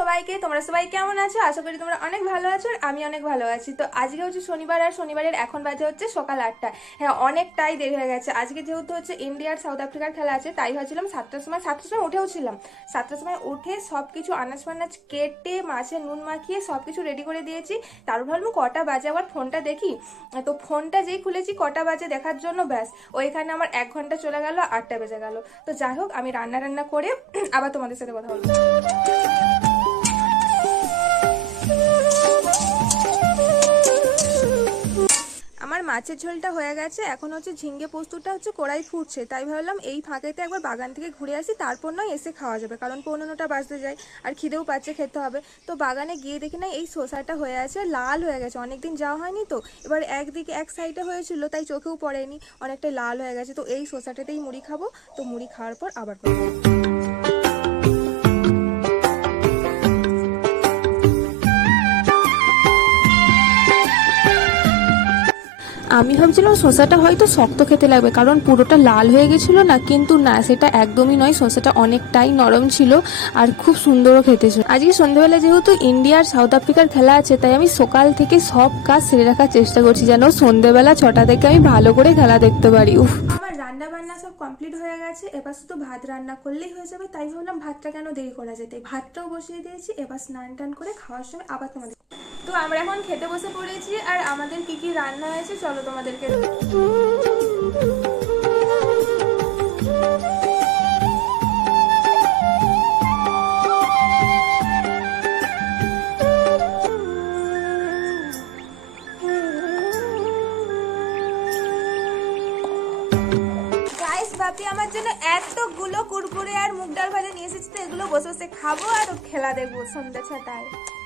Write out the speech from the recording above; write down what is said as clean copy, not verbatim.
সবাইকে, তোমরা সবাই কেমন আছো? আশা করি তোমরা অনেক ভালো আছো আর আমি অনেক ভালো আছি। তো আজকে হচ্ছে শনিবার আর শনিবারের এখন বাজে হচ্ছে সকাল 8টা। হ্যাঁ, অনেকটাই দেরি হয়ে গেছে। আজকে যেহেতু হচ্ছে ইন্ডিয়া আর সাউথ আফ্রিকার খেলা আছে, তাই ভাবছিলাম 7টার সময় উঠেও ছিলাম। 7টার সময় উঠে সব কিছু আনাজ ফানাজ কেটে মাছে নুন মাখিয়ে সব কিছু রেডি করে দিয়েছি। তারপর ভাবলাম কটা বাজে, আবার ফোনটা দেখি। তো ফোনটা যেই খুলেছি কটা বাজে দেখার জন্য, ব্যাস ওইখানে আমার 1 ঘন্টা চলে গেল, 8টা বেজে গেল। তো যাই হোক, আমি রান্না করে আবার তোমাদের সাথে কথা বলবো। আমার মাছের ঝোলটা হয়ে গেছে, এখন হচ্ছে ঝিঙ্গে পোস্তটা হচ্ছে কড়াই ফুটছে, তাই ভাবলাম এই ফাঁকেতে একবার বাগান থেকে ঘুরে আসি, তারপর নয় এসে খাওয়া যাবে, কারণ 15টা বাজতে যায় আর খিদেও পাচ্ছে, খেতে হবে। তো বাগানে গিয়ে দেখি না এই শসাটা হয়ে আছে, লাল হয়ে গেছে, অনেকদিন যাওয়া হয়নি তো। এবার একদিকে এক সাইডে হয়েছিল তাই চোখেও পড়েনি, অনেকটাই লাল হয়ে গেছে। তো এই শসাটাতেই মুড়ি খাবো, তো মুড়ি খাওয়ার পর আবার করবো। আমি ভাবছিলাম শসাটা হয়তো শক্ত খেতে লাগবে, কারণ পুরোটা লাল হয়ে গেছিল না, কিন্তু না, সেটা একদমই নয়। শসাটা অনেকটাই নরম ছিল আর খুব সুন্দরও খেতে ছিল। আজকে সন্ধ্যাবেলা যেহেতু ইন্ডিয়া আর সাউথ আফ্রিকার খেলা আছে, তাই আমি সকাল থেকে সব কাজ সেরে রাখার চেষ্টা করছি, যেন সন্ধ্যাবেলা 6টা থেকে আমি ভালো করে খেলা দেখতে পারি। আমার রান্না বান্না সব কমপ্লিট হয়ে গেছে, এবার শুধু ভাত রান্না করলেই হয়ে যাবে। তাই ভাবলাম ভাতটা কেন দেরি করা যায়, তাই ভাতটাও বসিয়ে দিয়েছি। এবার স্নান টান করে খাওয়ার সময় আবার তোমাদের। তো আমরা এখন খেতে বসে পড়েছি, আর আমাদের কি কি রান্না হয়েছে চলো তোমাদেরকে। গাইস, বাপি আমার জন্য এতগুলো কুরকুরে আর মুগ ডাল ভাজা নিয়ে এসেছি, তো এগুলো বসে বসে খাবো আর খেলা দেখবো সন্ধ্যা 6টায়।